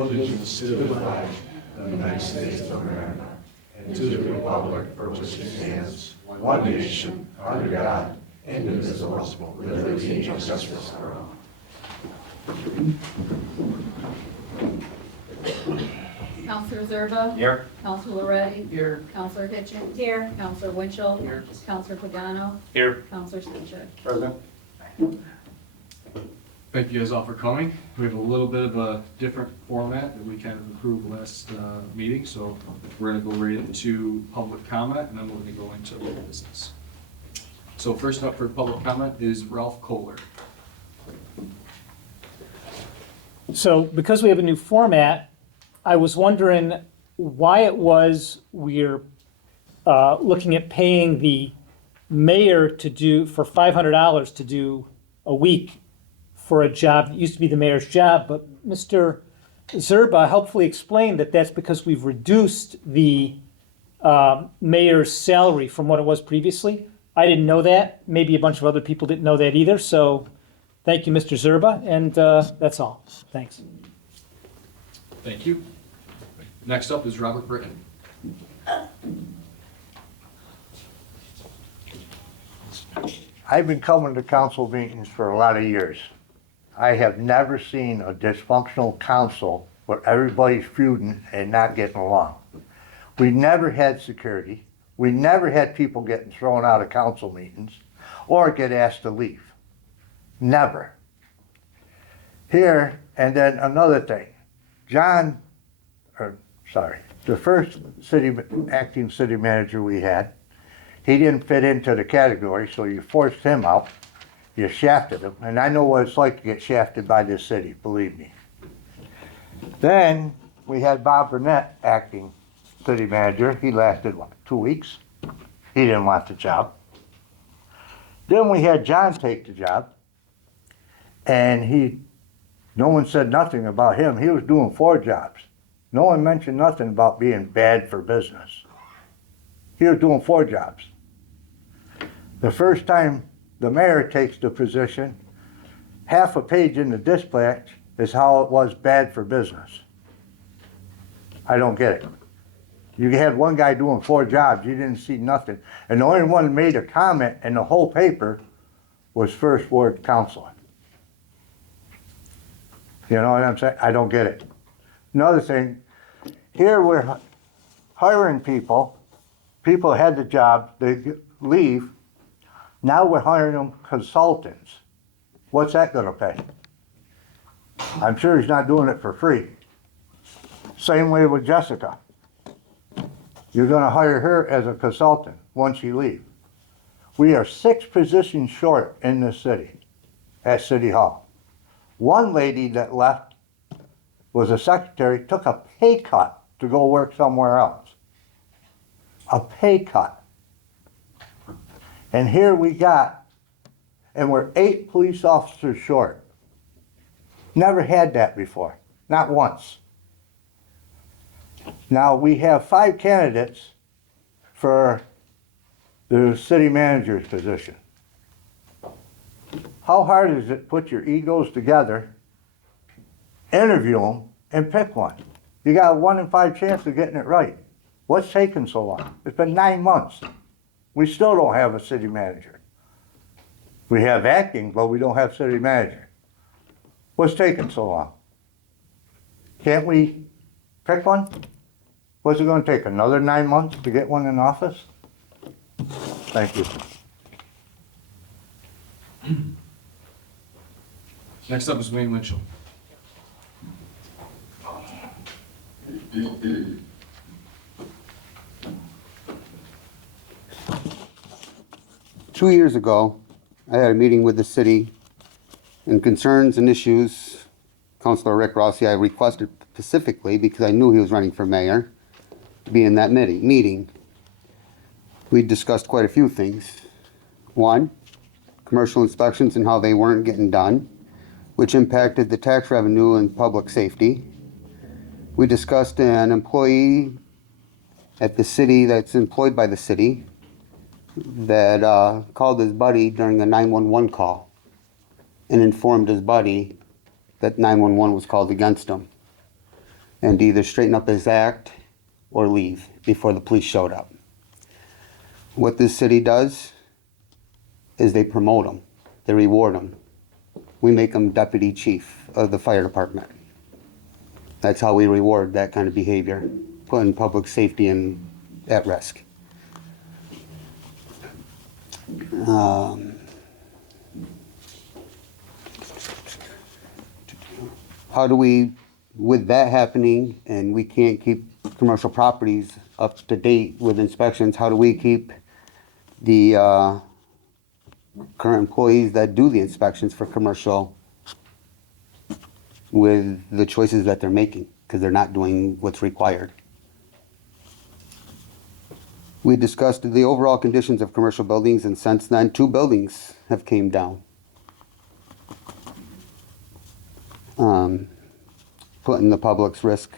allegiance to the flag of the United States of America and to the republic for which it stands, one nation, under God, indivisible, with liberty and justice for all. Councilor Zerba. Here. Councilor Reddy. Here. Councilor Hitchin. Here. Councilor Winchell. Here. Councilor Pagano. Here. Councilor Stipend. Present. Thank you guys all for coming. We have a little bit of a different format that we kind of approved last meeting, so we're going to go right into public comment, and then we're going to go into local business. So first up for public comment is Ralph Kohler. So because we have a new format, I was wondering why it was we're looking at paying the mayor to do for $500 to do a week for a job that used to be the mayor's job, but Mr. Zerba helpfully explained that that's because we've reduced the mayor's salary from what it was previously. I didn't know that. Maybe a bunch of other people didn't know that either. So thank you, Mr. Zerba, and that's all. Thanks. Thank you. Next up is Robert Britton. I've been coming to council meetings for a lot of years. I have never seen a dysfunctional council where everybody's feuding and not getting along. We never had security. We never had people getting thrown out of council meetings or get asked to leave. Never. Here, and then another thing. The first acting city manager we had, he didn't fit into the category, so you forced him out. You shafted him, and I know what it's like to get shafted by this city, believe me. Then we had Bob Burnett acting city manager. He lasted, 2 weeks? He didn't want the job. Then we had John take the job, and no one said nothing about him. He was doing 4 jobs. No one mentioned nothing about being bad for business. He was doing 4 jobs. The first time the mayor takes the position, half a page in the dispatch is how it was bad for business. I don't get it. You had one guy doing 4 jobs, you didn't see nothing. And the only one that made a comment in the whole paper was First Ward Councilor. You know what I'm saying? I don't get it. Another thing, here we're hiring people had the job, they leave. Now we're hiring them consultants. What's that gonna pay? I'm sure he's not doing it for free. Same way with Jessica. You're gonna hire her as a consultant once you leave. We are 6 positions short in this city, at City Hall. One lady that left was a secretary, took a pay cut to go work somewhere else. A pay cut. And here we're 8 police officers short. Never had that before, not once. Now we have 5 candidates for the city manager's position. How hard is it to put your egos together, interview them, and pick one? You got a 1 in 5 chance of getting it right. What's taking so long? It's been 9 months. We still don't have a city manager. We have acting, but we don't have city manager. What's taking so long? Can't we pick one? What's it going to take, another 9 months to get one in office? Thank you. Next up is Wayne Winchell. 2 years ago, I had a meeting with the city and concerns and issues. Councilor Rick Rossi, I requested specifically because I knew he was running for mayor to be in that meeting. We discussed quite a few things. One, commercial inspections and how they weren't getting done, which impacted the tax revenue and public safety. We discussed an employee at the city that's employed by the city that called his buddy during a 911 call and informed his buddy that 911 was called against him. and either straighten up his act or leave before the police showed up. What this city does is they promote him, they reward him. We make him deputy chief of the fire department. That's how we reward that kind of behavior, putting public safety at risk. How do we, with that happening, and we can't keep commercial properties up to date with inspections, how do we keep the current employees that do the inspections for commercial with the choices that they're making, because they're not doing what's required? We discussed the overall conditions of commercial buildings, and since then, 2 buildings have came down. Putting the public's risk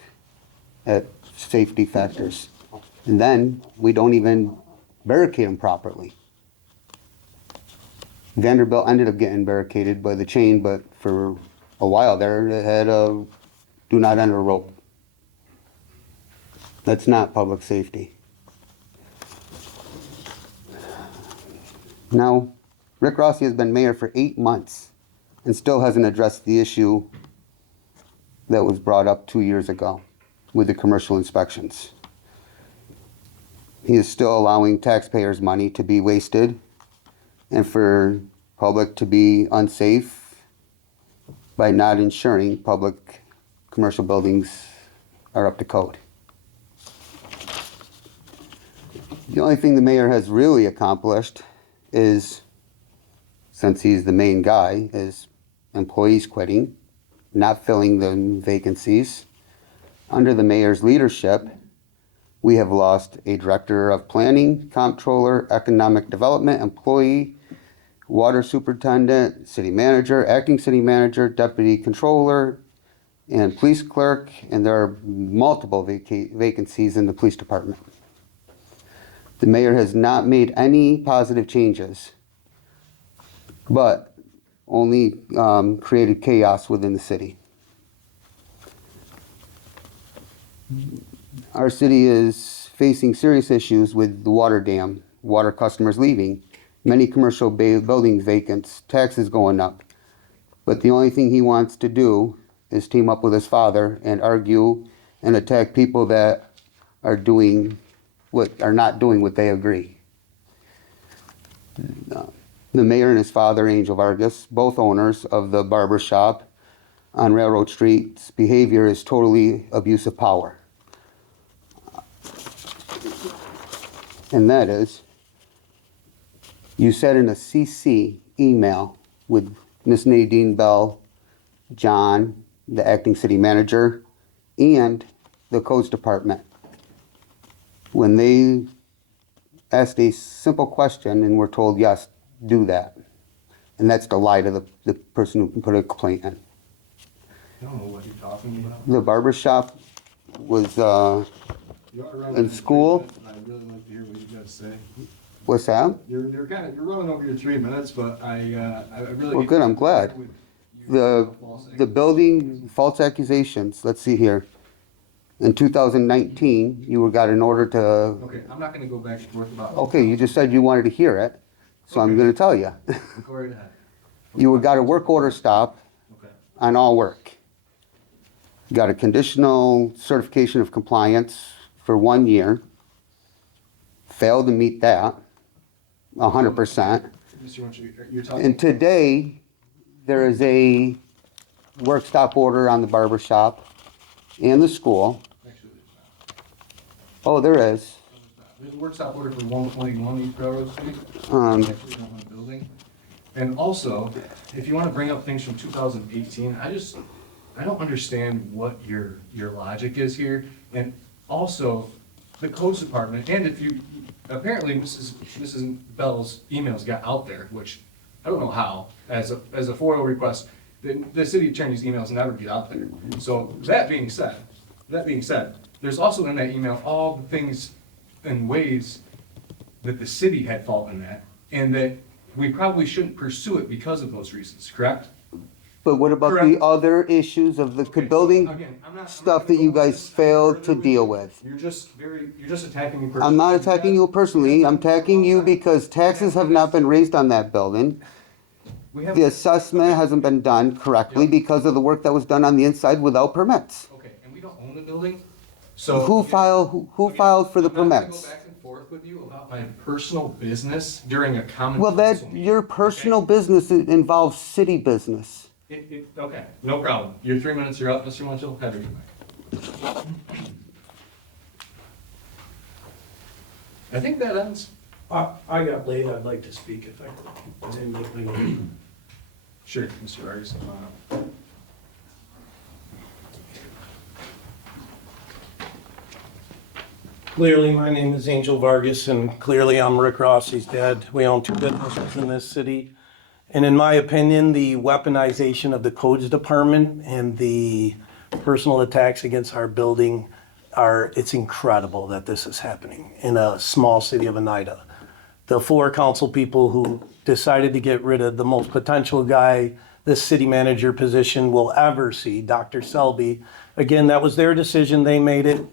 at safety factors. And then we don't even barricade them properly. Vanderbilt ended up getting barricaded by the chain, but for a while there, it had a do not enter rope. That's not public safety. Now, Rick Rossi has been mayor for 8 months and still hasn't addressed the issue that was brought up 2 years ago with the commercial inspections. He is still allowing taxpayers' money to be wasted and for public to be unsafe by not ensuring public commercial buildings are up to code. The only thing the mayor has really accomplished is, since he's the main guy, is employees quitting, not filling the vacancies. Under the mayor's leadership, we have lost a director of planning, comptroller, economic development, employee, water superintendent, city manager, acting city manager, deputy controller, and police clerk, and there are multiple vacancies in the police department. The mayor has not made any positive changes, but only created chaos within the city. Our city is facing serious issues with the water dam, water customers leaving, many commercial buildings vacant, taxes going up. But the only thing he wants to do is team up with his father and argue and attack people that are not doing what they agree. The mayor and his father, Angel Vargis, both owners of the barber shop on Railroad Street's behavior is totally abuse of power. And that is, you said in a CC email with Miss Nadine Bell, John, the acting city manager, and the codes department, when they asked a simple question and were told, yes, do that. And that's the lie to the person who put a complaint in. I don't know what you're talking about. The barber shop was You are in running over school. 3 minutes, and I'd really like to hear what you got to say. What's that? You're running over your 3 minutes, but I really. Well, good, I'm glad. with you The building, false accusations, let's see here. In 2019, you got an order to, Okay, I'm not gonna go back and forth about. okay, you just said you wanted to hear it, so I'm Okay. gonna tell you. Go right ahead. You got a work order stop Okay. on all work. Got a conditional certification of compliance for 1 year. Failed to meet that, 100%. Mr. Winchell, you're talking. And today, there is a work stop order on the barber shop and the school. Actually, there's Oh, there is. not. There's a work stop order for 121 East Railroad Street. Um, Actually, don't want a building. And also, if you wanna bring up things from 2018, I don't understand what your logic is here. And also, the codes department, and if you, apparently Mrs. Bell's emails got out there, which I don't know how, as a FOIL request, the city attorney's emails never get out there. So that being said, there's also in that email all the things and ways that the city had fault in that, and that we probably shouldn't pursue it because of those reasons, correct? But what about the Correct. other issues of the building Again, I'm not. stuff that you guys failed to deal with? You're just attacking me personally. I'm not attacking you personally, I'm attacking you because taxes have not been raised on that building. We have, The assessment hasn't been done correctly Yep. because of the work that was done on the inside without permits. okay, and we don't own the building, so. Who again, filed for the I'm not gonna permits? go back and forth with you about my personal business during a common Well, council that, meeting, your personal business involves city business. Okay, no problem. Your 3 minutes are up, Mr. Winchell. Have your mic. I think that ends. I got late, I'd like to speak if I could. I didn't get my name. Sure, Mr. Vargis. Clearly, my name is Angel Vargis, and clearly I'm Rick Rossi's dad. We own 2 businesses in this city. And in my opinion, the weaponization of the codes department and the personal attacks against our building it's incredible that this is happening in a small city of Oneida. The 4 council people who decided to get rid of the most potential guy this city manager position will ever see, Dr. Selby. Again, that was their decision, they made it.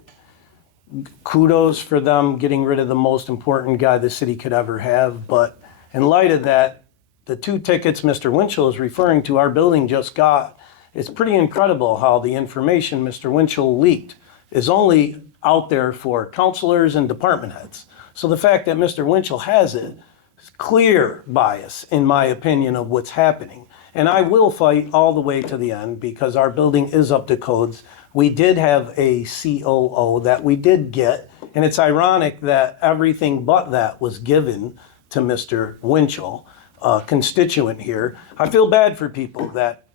Kudos for them getting rid of the most important guy the city could ever have. But in light of that, the 2 tickets Mr. Winchell is referring to our building just got, it's pretty incredible how the information Mr. Winchell leaked is only out there for councilors and department heads. So the fact that Mr. Winchell has it is clear bias, in my opinion, of what's happening. And I will fight all the way to the end because our building is up to codes. We did have a COO that we did get, and it's ironic that everything but that was given to Mr. Winchell, a constituent here. I feel bad for people that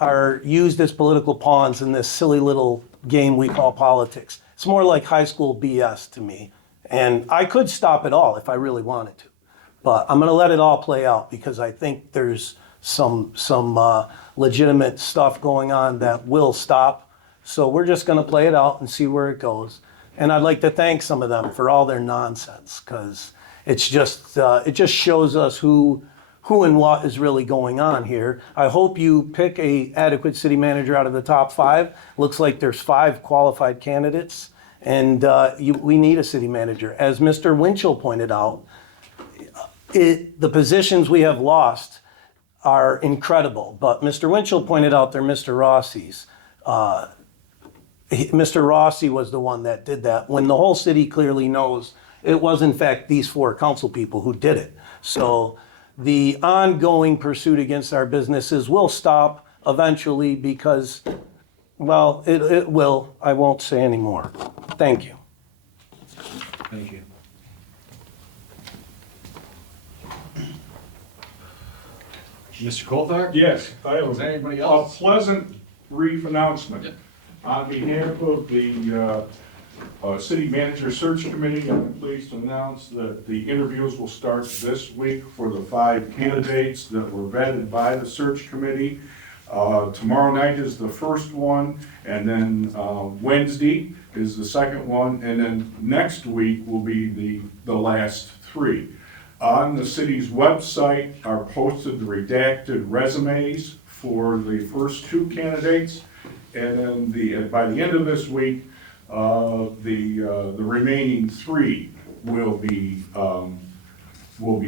are used as political pawns in this silly little game we call politics. It's more like high school BS to me. And I could stop it all if I really wanted to. But I'm gonna let it all play out because I think there's some legitimate stuff going on that will stop. So we're just gonna play it out and see where it goes. And I'd like to thank some of them for all their nonsense, because it's just, it just shows us who and what is really going on here. I hope you pick a adequate city manager out of the top 5. Looks like there's 5 qualified candidates, and we need a city manager. As Mr. Winchell pointed out, the positions we have lost are incredible, but Mr. Winchell pointed out they're Mr. Rossi's. Mr. Rossi was the one that did that, when the whole city clearly knows it was in fact these 4 council people who did it. So the ongoing pursuit against our businesses will stop eventually because, well, it will. I won't say anymore. Thank you. Thank you. Mr. Coulthard? Yes, I have Is there anybody a else? pleasant brief announcement. Yep. On behalf of the City Manager Search Committee, I'm pleased to announce that the interviews will start this week for the 5 candidates that were vetted by the search committee. Tomorrow night is the first one, and then Wednesday is the second one, and then next week will be the last 3. On the city's website are posted the redacted resumes for the first 2 candidates, and then by the end of this week, the remaining 3 will be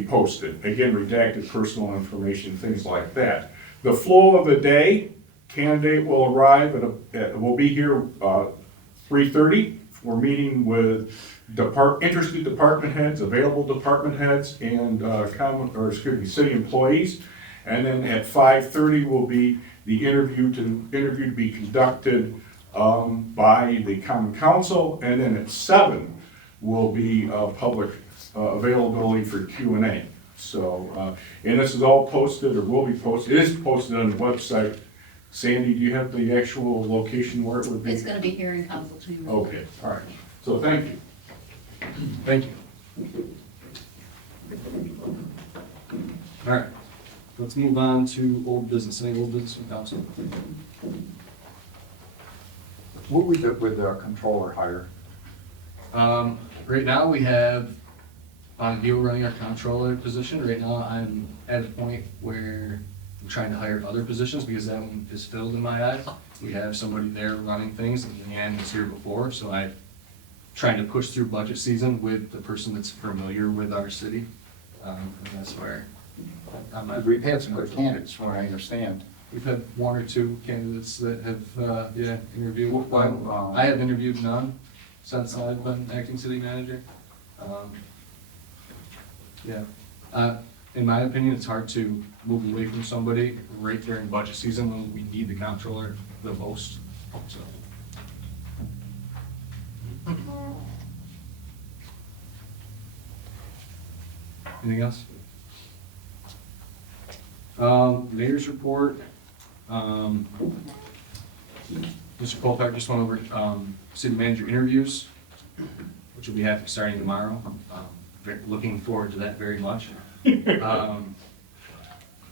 posted. Again, redacted personal information, things like that. The flow of the day, candidate will arrive will be here 3:30. We're meeting with interested department heads, available department heads, and city employees. And then at 5:30 will be the interview to be conducted by the Common Council, and then at 7 will be public availability for Q&A. So, and this is all posted, or will be posted, it is posted on the website. Sandy, do you have the actual location where it would be? It's gonna be here in council chamber. Okay, all right. So thank you. Thank you. All right, let's move on to old business. Any old business from council? What we did with the controller hire? Right now, we have on deal running our controller position. Right now, I'm at a point where I'm trying to hire other positions because that one is filled in my eyes. We have somebody there running things, and Leanne was here before, so I'm trying to push through budget season with the person that's familiar with our city. And that's where I'm at. We've had some good candidates, from what I understand. We've had one or two candidates that have, interviewed. Well, I have interviewed none since I've been acting city manager. In my opinion, it's hard to move away from somebody right during budget season when we need the comptroller the most, so. Anything else? Mayor's report. Mr. Colpack just went over, city manager interviews, which will be happening starting tomorrow. Looking forward to that very much.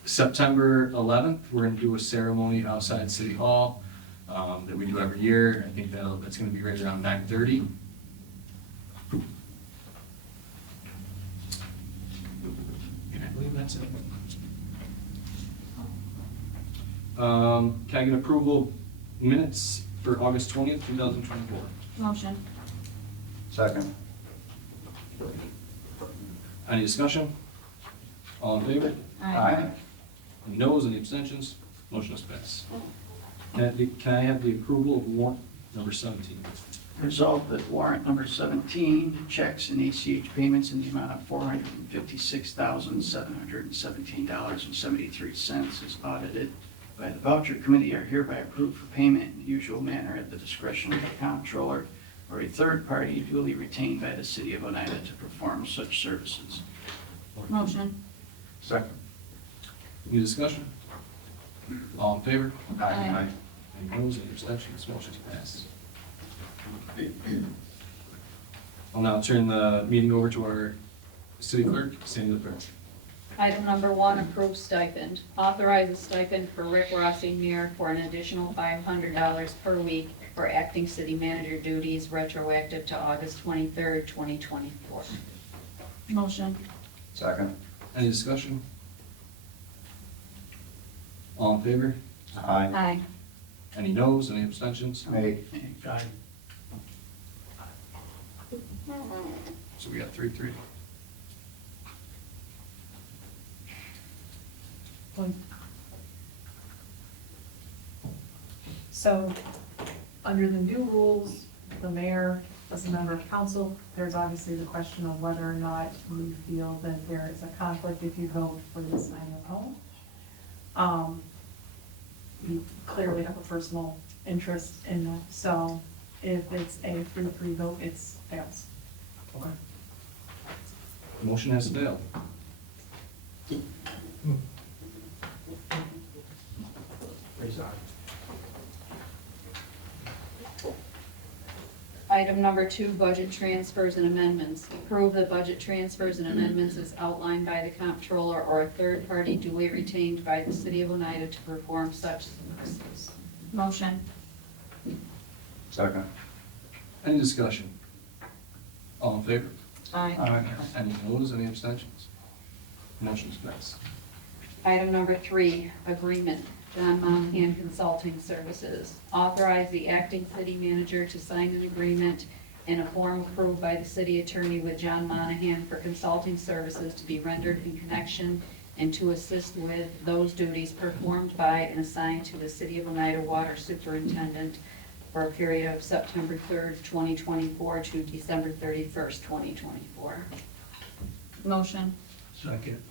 September 11th, we're gonna do a ceremony outside City Hall, that we do every year. I think that's gonna be right around 9:30. And I believe that's it. Can I get approval minutes for August 20th, 2024? Motion. Second. Any discussion? All in favor? Aye. Any noes, any abstentions? Motion is passed. Can I have the approval of warrant number 17? Resolved that warrant number 17, checks and ACH payments in the amount of $456,717.73 is audited by the voucher committee are hereby approved for payment in the usual manner at the discretion of the comptroller or a third party duly retained by the city of Oneida to perform such services. Motion. Second. Any discussion? All in favor? Aye. Any noes, any abstentions? Motion is passed. I'll now turn the meeting over to our city clerk, Sandy LaFleur. Item number 1, approve stipend. Authorize a stipend for Rick Rossi, Mayor, for an additional $500 per week for acting city manager duties retroactive to August 23rd, 2024. Motion. Second. Any discussion? All in favor? Aye. Aye. Any noes, any abstentions? Aye. Aye. So we got 3-3. So, under the new rules, the mayor, as a member of council, there's obviously the question of whether or not you feel that there is a conflict if you vote for the signing of home. You clearly have a personal interest in that, so if it's a 3-3 vote, it's fails. Okay. Motion has failed. Item number 2, budget transfers and amendments. Approve the budget transfers and amendments as outlined by the comptroller or a third party duly retained by the city of Oneida to perform such services. Motion. Second. Any discussion? All in favor? Aye. Any noes, any abstentions? Motion is passed. Item number 3, agreement. John Monahan Consulting Services. Authorize the acting city manager to sign an agreement in a form approved by the city attorney with John Monahan for consulting services to be rendered in connection and to assist with those duties performed by and assigned to the city of Oneida Water Superintendent for a period of September 3rd, 2024 to December 31st, 2024. Motion. Second.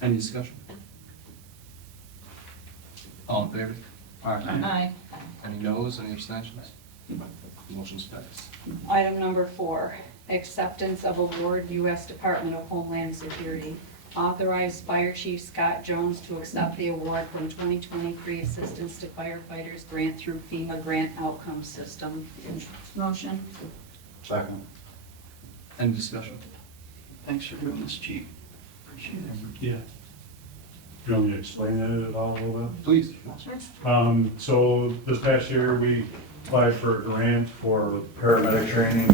Any discussion? All in favor? Aye. Any noes, any abstentions? Motion's passed. Item number 4, acceptance of award, U.S. Department of Homeland Security. Authorize Fire Chief Scott Jones to accept the award from 2023 Assistance to Firefighters Grant through FEMA Grant Outcome System. Motion. Second. Any discussion? Thanks for doing this, chief. Appreciate it. Yeah. You want me to explain that at all a little bit? Please. So this past year, we applied for a grant for paramedic training.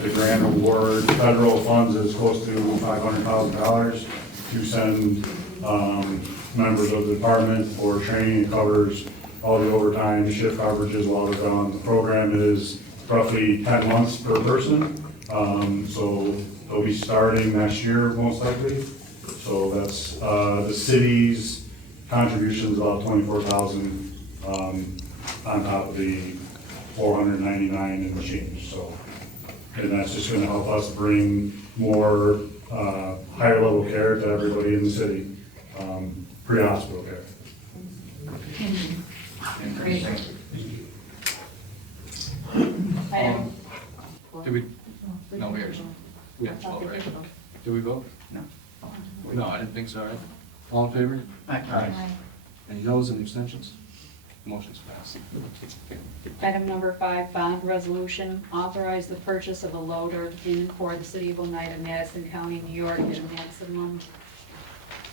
The grant award, federal funds is close to $500,000 to send members of the department for training. It covers all the overtime, shift coverages while they're gone. The program is roughly 10 months per person. So they'll be starting next year most likely. So that's, the city's contribution is about 24,000, on top of the 499 and change, so. And that's just gonna help us bring more, higher level care to everybody in the city, pre-hospital care. Great. Item, Did we, no, we have to vote, right? Did we vote? No. No, I didn't think so, right? All in favor? Aye. Any noes, any abstentions? Motion's passed. item number 5, bond resolution, authorize the purchase of a loader in and for the city of Oneida, Madison County, New York, at a maximum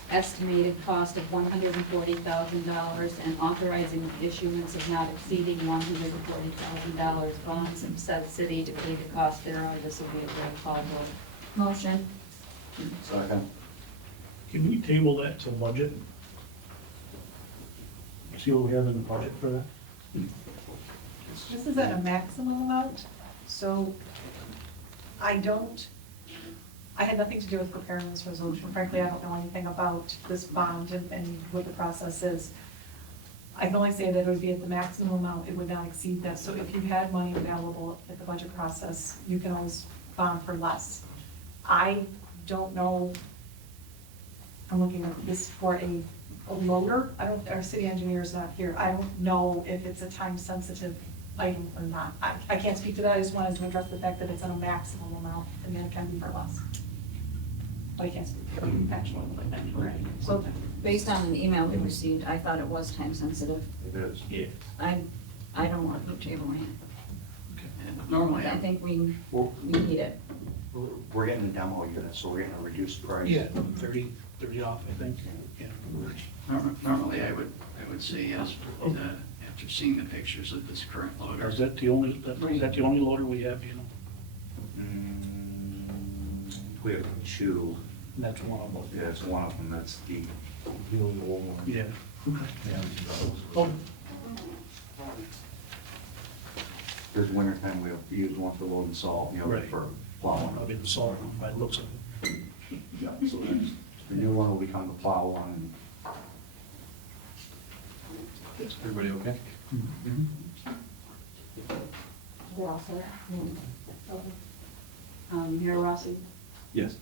estimated cost of $140,000 and authorizing the issuance of not exceeding $140,000 bonds of said city to pay the cost thereof. This will be a roll call vote. Motion. Second. Can we table that till budget? See what we have in the budget for that? This is at a maximum amount, so I had nothing to do with preparing this resolution. Frankly, I don't know anything about this bond and what the process is. I can only say that it would be at the maximum amount, it would not exceed that. So if you had money available at the budget process, you can always bond for less. I don't know, I'm looking at this for a loader. Our city engineer is not here. I don't know if it's a time-sensitive item or not. I can't speak to that. I just wanted to address the fact that it's on a maximum amount, and then it can be for less. But I can't speak to the actual engineer. So based on an email we received, I thought it was time sensitive. It is. Yeah. I don't want to keep tabling it. Normally, I think we need it. We're getting a demo unit, so we're getting a reduced price. Yeah, 30 off, I think, yeah. normally I would say yes, but after seeing the pictures of this current loader. Is that the only loader we have, you know? We have two. And that's one of them. Yeah, it's one of them, that's the old one. Yeah. Oh. There's winter time, we use one for loading salt, the other Right. for plowing. Probably the salt one by the looks of it. Yeah, so that's, the new one will become the plow one. Everybody okay? We're all set? Mayor Rossi? Yes.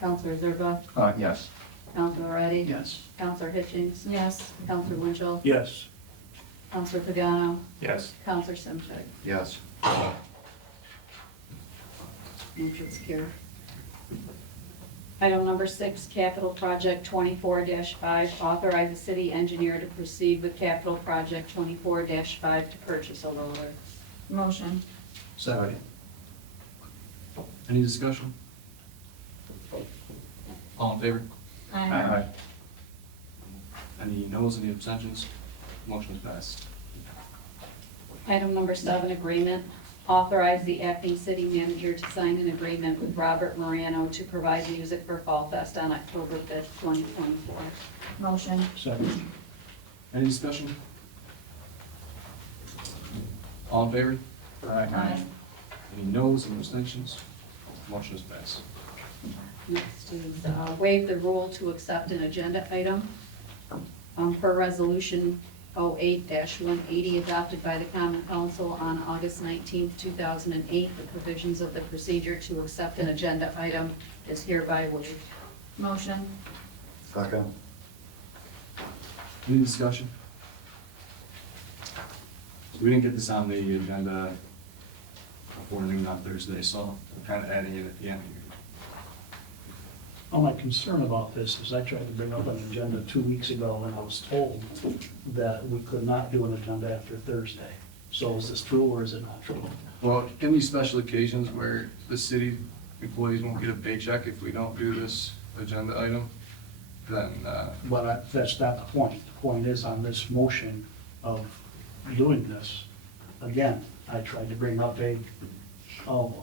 Councilor Zerba? Yes. Councilor Reddy? Yes. Councilor Hitchings? Yes. Councilor Winchell? Yes. Councilor Pagano? Yes. Councilor Simchick? Yes. Motion's carried. Item number 6, capital project 24-5, authorize the city engineer to proceed with capital project 24-5 to purchase a loader. Motion. Second. Any discussion? All in favor? Aye. Any noes, any abstentions? Motion is passed. Item number 7, agreement. Authorize the acting city manager to sign an agreement with Robert Morano to provide music for Fall Fest on October 5th, 2024. Motion. Second. Any discussion? All in favor? Aye. Any noes, any abstentions? Motion is passed. Next is waive the rule to accept an agenda item. Per resolution 08-180 adopted by the Common Council on August 19th, 2008, the provisions of the procedure to accept an agenda item is hereby waived. Motion. Second. Any discussion? We didn't get this on the agenda before noon on Thursday, so we're kind of adding it at the end here. Well, my concern about this is I tried to bring up an agenda 2 weeks ago and I was told that we could not do an agenda after Thursday. So is this true or is it not true? Well, in these special occasions where the city employees won't get a paycheck if we don't do this agenda item, then, But that's not the point. The point is on this motion of doing this, again, I tried to bring up a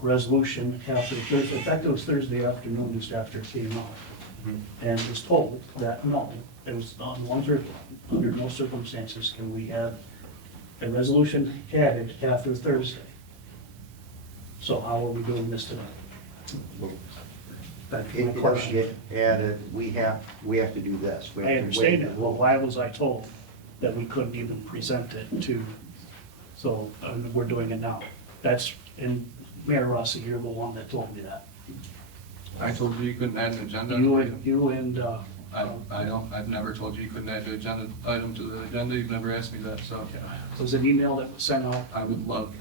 resolution after Thursday. In fact, it was Thursday afternoon, just after it came out. and was told that no, it was under no circumstances can we have a resolution added after Thursday. So how are we doing this tonight? That's my It doesn't question. get added, we have to do this. We have I to understand wait. that, well, why was I told that we couldn't even present it to, so, we're doing it now? That's, and Mayor Rossi, you're the one that told me that. I told you you couldn't add an agenda. You and, I've never told you you couldn't add an agenda item to the agenda, you've never asked me that, so. was an email that was sent out? I would love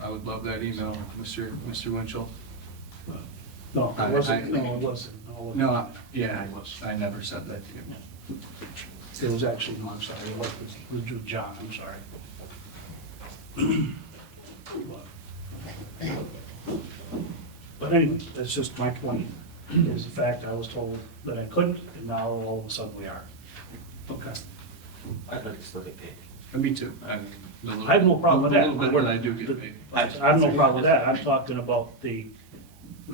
that email, Mr. Winchell. No, it wasn't, no, it wasn't. No, yeah, I never said that to you. It was actually, no, I'm sorry, it was with John, I'm sorry. But anyway, that's just my point, is the fact I was told that I couldn't, and now all of a sudden we are. Okay. I'd like to still get paid. And me too. I I have no problem with that. A little bit that I do get paid. I have no problem with that, I'm talking about the,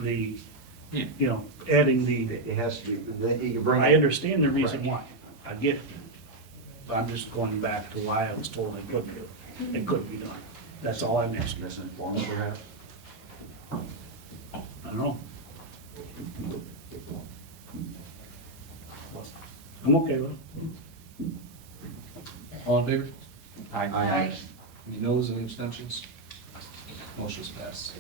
you know, adding the, It has to be, you bring. I understand the reason why, I get it. But I'm just going back to why I was told I couldn't do it, it couldn't be done. That's all I'm asking. Misinformed perhaps? I don't know. I'm okay with it. All in favor? Aye. Any noes, any abstentions? Motion's passed.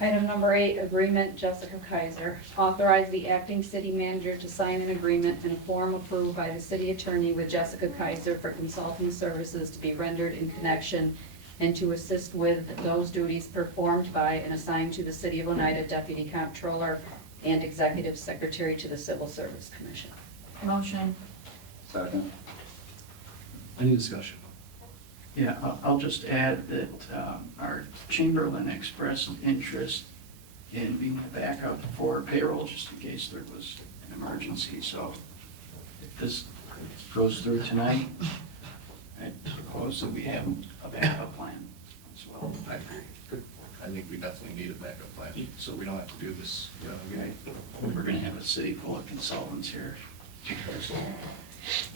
Item number 8, agreement, Jessica Kaiser. Authorize the acting city manager to sign an agreement in a form approved by the city attorney with Jessica Kaiser for consulting services to be rendered in connection and to assist with those duties performed by and assigned to the City of Oneida Deputy Comptroller and Executive Secretary to the Civil Service Commission. Motion. Second. Any discussion? Yeah, I'll just add that our Chamberlain expressed interest in being a backup for payroll, just in case there was an emergency. So if this goes through tonight, I propose that we have a backup plan as well. I agree. I think we definitely need a backup plan, so we don't have to do this. We're gonna have a city full of consultants here.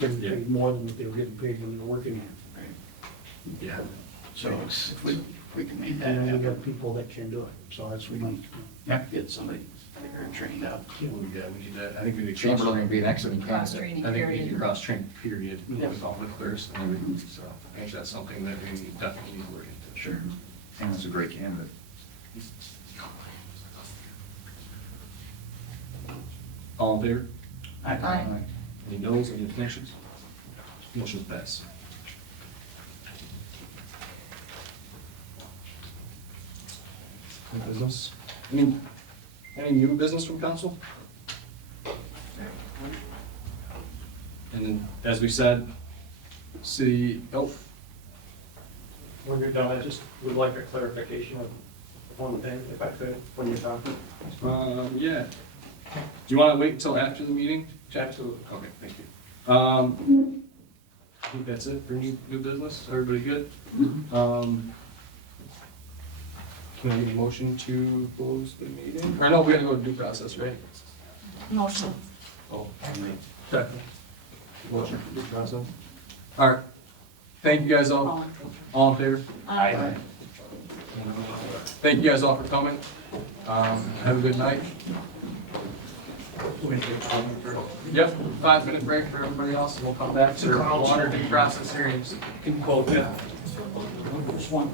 Getting paid more than what they were getting paid when they were working here. Right? Yeah. So if we can make that And then we happen, got people that can do it, so that's we don't. get somebody bigger and trained up. Yeah, we need that. I think we need. Chamberlain would be an excellent candidate. Cross-training I think we need period. cross-train period with all the clerks and everything, so I think that's something that we definitely need to look into. Sure. And it's a great candidate. All in favor? Aye. Any noes, any abstentions? Motion's passed. Any business? Any new business from council? And then, as we said, city, When you're done, I just would like a clarification of one thing, if I could, when you're talking. yeah. Do you want to wait until after the meeting? Absolutely. Okay, thank you. I think that's it for new business. Everybody good? Can I get a motion to close the meeting? Or no, we gotta go to due process, right? Motion. Oh, second. Motion for due process. All right. Thank you guys all. All in favor? Aye. Thank you guys all for coming. Have a good night. Yep, 5-minute break for everybody else, and we'll come back to water due process hearings. Can quote that. Just one.